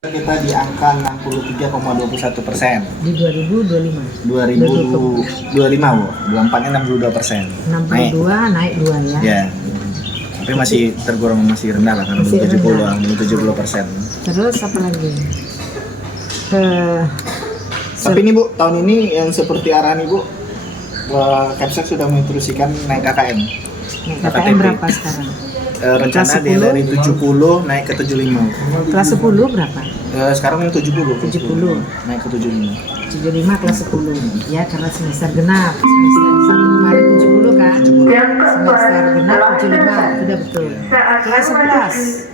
Kita di angka 63,21%. Di 2025. 2025, Bu. 24-nya 62%. 62 naik 2 ya. Ya. Tapi masih tergolong masih rendah lah karena Masih belum 70%. Terus apa lagi? Tapi ini Bu, tahun ini yang seperti arahan Ibu, Kepsek sudah menginstruksikan naik KKM. KKM berapa sekarang? Rencana dia dari 70 naik ke 75. Kelas 10 berapa? Sekarang yang 70. 70. Naik ke 75. 75 kelas 10. Ya karena semester genap. Semester 1 kemarin 70 kan? Semester genap 75. Sudah betul. Kelas 11.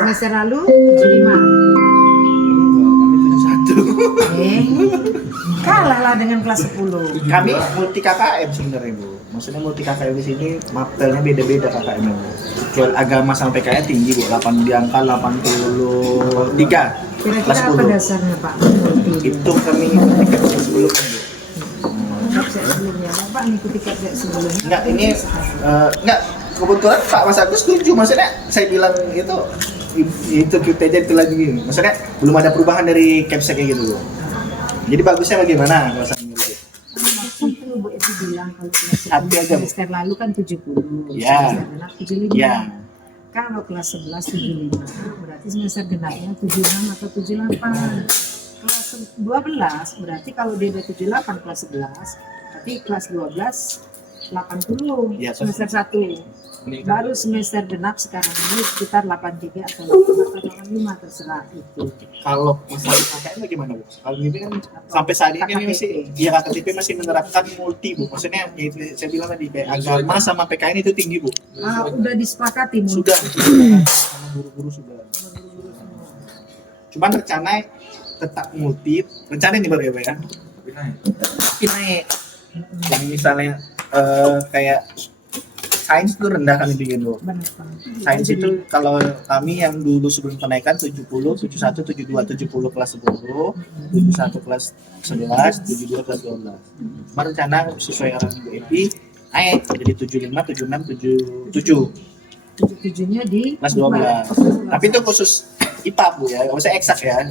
Semester lalu 75. Kalah lah dengan kelas 10. Kami multi KKM sebenarnya Bu. Maksudnya multi KKM di sini mapelnya beda-beda KKM Bu. Jual agama sama PKN tinggi Bu, 8 di angka 83. Kira-kira apa dasarnya Pak? Itu kami ikuti Kepsek sebelumnya Bu. Kepsek sebelumnya, Bapak ngikuti Kepsek sebelumnya? Enggak, ini enggak, kebetulan Pak Mas Agus setuju. Maksudnya saya bilang itu kita aja itu lagi gini. Maksudnya belum ada perubahan dari Kepsek kayak gitu Bu. Jadi bagusnya bagaimana rasanya gitu? Itu Bu Eti bilang kalau kelas Satu aja, Bu. semester lalu kan 70, Ya. semester genap 75. Ya. Kalau kelas 11 75, berarti semester genapnya 76 atau 78. Kelas 12 berarti kalau dia udah 78 kelas 11, berarti kelas 12 80 Ya, semester 1. Baru semester genap sekarang ini sekitar 83 atau 85 terserah itu. Kalau masalah KKM bagaimana Bu? Kalau ini kan sampai saat ini kan masih, ya KKTP masih menerapkan multi Bu. Maksudnya ya itu saya bilang tadi kayak agama sama PKN itu tinggi Bu. Udah disepakati Sudah sama guru-guru sudah. Cuman rencana tetap multi, rencana ini baru ya Pak ya. Tapi naik. Yang misalnya kayak sains itu rendah kami bikin Bu. benar Pak. Sains itu kalau kami yang dulu sebelum kenaikan 70, 71, 72, 70 kelas 10, 71 kelas 11, 72 kelas 12. Cuma rencana sesuai arahan Bu Epi naik jadi 75, 76, 77 77-nya di kelas 12. Tapi itu khusus IPA Bu ya, nggak usah eksak ya.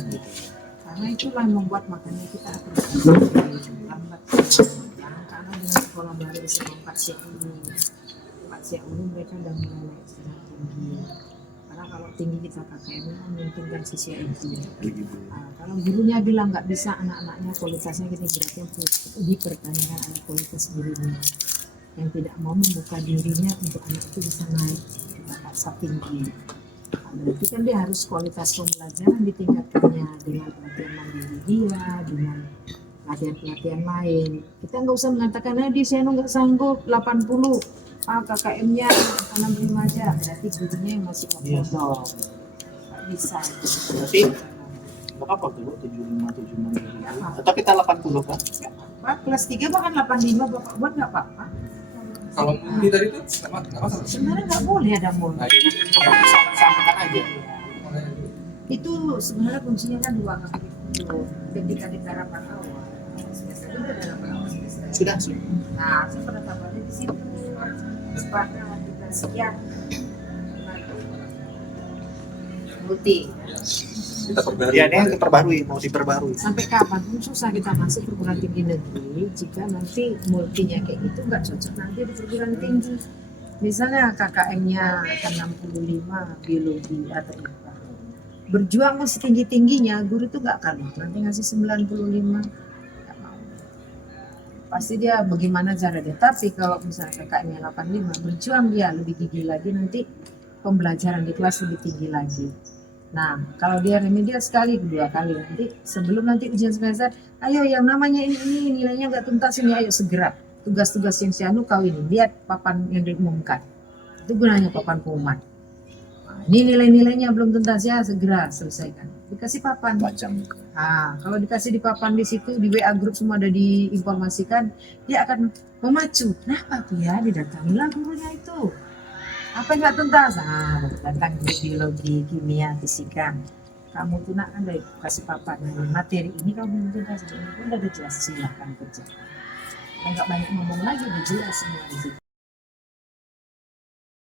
karena itulah yang membuat makanya kita terus lambat karena dengan sekolah baru di Empat Siak ini mereka udah mulai naik secara tinggi karena kalau tinggi kita KKM menguntungkan siswa itu. Kalau gurunya bilang nggak bisa anak-anaknya kualitasnya kita berarti yang dipertanyakan ada kualitas gurunya yang tidak mau membuka dirinya untuk anak itu bisa naik kita paksa tinggi. Berarti kan dia harus kualitas pembelajaran ditingkatkannya dengan pelatihan mandiri dia, dengan pelatihan-pelatihan lain. Kita nggak usah mengatakan, di saya nggak sanggup 80, KKM-nya 65 aja. Berarti gurunya yang masih kotor. Nggak bisa. Berarti nggak apa-apa tuh Bu, 75, 76. Atau kita 80 kan? Pak, kelas 3 bahkan 85 Bapak buat nggak apa-apa. Kalau multi tadi itu sama masalah. Sebenarnya nggak boleh ada multi. Samakan aja. Itu sebenarnya kuncinya kan dua kali itu ketika di harapan awal semester itu ada harapan awal semester. Sudah. Nah, saya penetapannya di situ sepakat kita sekian multi. Kita perbarui. Ya, ini yang terperbarui, mau diperbarui. Sampai kapan pun susah kita masuk perguruan tinggi negeri jika nanti multinya kayak gitu nggak cocok nanti di perguruan tinggi. Misalnya KKM-nya akan 65 biologi atau IPA. Berjuang mau setinggi-tingginya, guru itu nggak akan nanti ngasih 95, nggak mau. Pasti dia bagaimana cara dia. Tapi kalau misalnya KKM-nya 85, berjuang dia lebih gigih lagi nanti pembelajaran di kelas lebih tinggi lagi. Nah, kalau dia remedial sekali, 2 kali nanti sebelum nanti ujian semester, ayo yang namanya ini nilainya nggak tuntas ini, ayo segera tugas-tugas yang si anu kau ini lihat papan yang diumumkan. Itu gunanya papan pengumuman. Nah, ini nilai-nilainya belum tuntas ya, segera selesaikan. Dikasih papan. Macam. Nah, kalau dikasih di papan di situ di WA grup semua ada diinformasikan, dia akan memacu. Kenapa tuh ya didatangilah gurunya itu. Apa yang nggak tuntas? Datang guru biologi, kimia, fisika. Kamu tuh nak kan dari kasih papan materi ini kamu belum tuntas, udah jelas silahkan kerja. Nggak banyak ngomong lagi, udah jelas semua di situ.